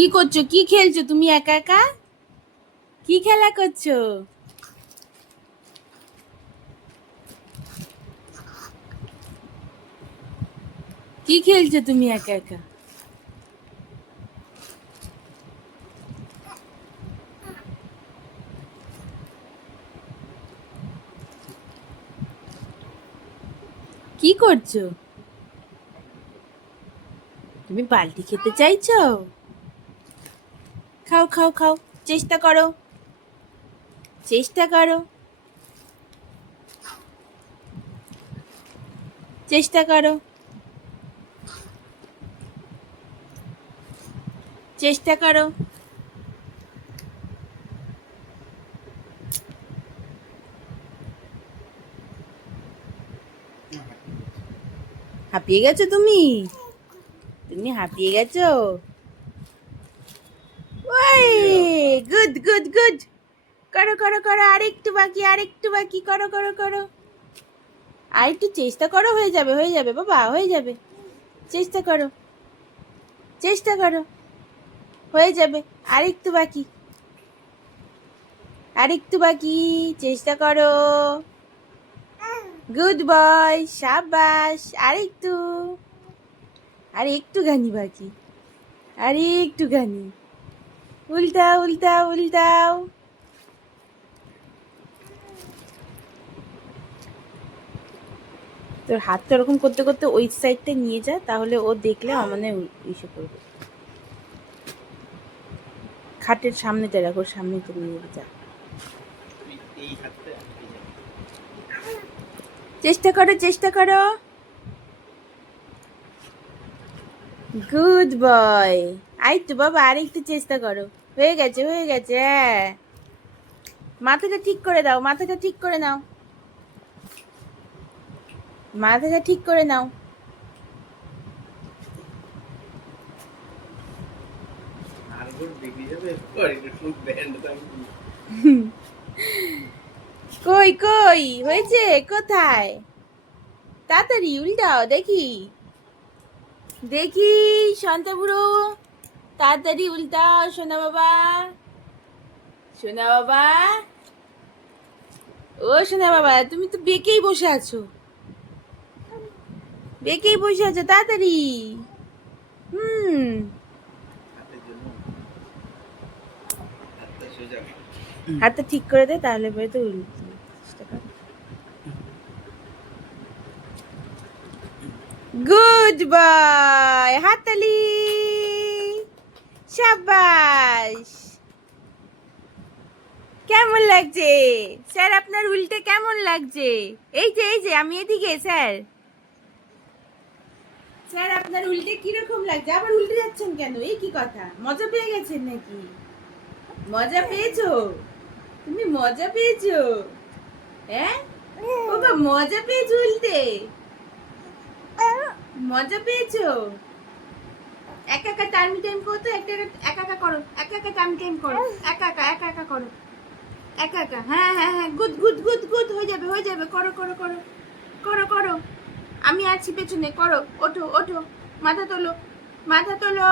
কি করছ? কি খেলছো? তুমি একা একা? কি খেলা করছ? কি খেলছো তুমি একা একা? কি করছ? তুমি বালতি খেতে চাইছো? খাও খাও খাও। চেষ্টা করো। চেষ্টা করো। চেষ্টা করো। চেষ্টা করো। হাঁপিয়ে গেছো তুমি? তুমি হাঁপিয়ে গেছো ওই গুড গুড করো করো করো, আরেকটু বাকি আরেকটু বাকি, করো করো করো। আর একটু চেষ্টা করো, হয়ে যাবে হয়ে যাবে, বাবা, হয়ে যাবে। চেষ্টা করো চেষ্টা করো। হয়ে যাবে, আরেকটু বাকি। আরেকটু বাকি, চেষ্টা করো। গুড বয় সাবাস আরেকটু। আর একটু গানি বাকি আর একটু গানি। উল্টাও উল্টাও উল্টাও। তোর হাতটা ওরকম করতে করতে ওই সাইডটা নিয়ে যা, তাহলে ও দেখলে মানে ইসে করবে। খাটের সামনেটা রাখো সামনেটা নিয়ে যে। চেষ্টা করো চেষ্টা করো। গুড বয় আই তো বাবা, আরেকটু চেষ্টা করো। হয়ে গেছে হয়ে গেছে হ্যাঁ মাথাটা ঠিক করে দাও মাথাটা ঠিক করে নাও। মাথাটা ঠিক করে নাও। কই কই হয়েছে কোথায়? তাড়াতাড়ি উল্টাও দেখি। দেখি শান্তাবুড়ো তাড়াতাড়ি উল্টাও সোনা বাবা। সোনা বাবা। ও সোনা বাবা, তুমি তো বেঁকেই বসে আছো। বেঁকেই বসে আছো, তাড়াতাড়ি। হুম। হাতটা ঠিক করে দে, তাহলে পরে তো উল্টে। গুড বাই হাততালি। সাবাস। কেমন লাগছে? স্যার, আপনার উল্টে কেমন লাগছে? এই যে এই যে, আমি এদিকে, স্যার। স্যার, আপনার উল্টে কীরকম লাগছে? আবার উল্টে যাচ্ছেন কেন? এই কি কথা? মজা পেয়ে গেছেন নাকি? মজা পেয়েছ? তুমি মজা পেয়েছ? হ্যাঁ? বাবা, মজা পেয়েছ উল্টে? মজা পেয়েছ? একা একা টাইম টাইম করো তো, একটা একা একা করো, একা একা টাইম টাইম করো, একা একা একা একা করো, একা একা হ্যাঁ হ্যাঁ হ্যাঁ গুড গুড গুড গুড হয়ে যাবে হয়ে যাবে, করো করো করো করো করো, আমি আছি পেছনে, করো, ওঠো ওঠো, মাথা তোলো মাথা তোলো।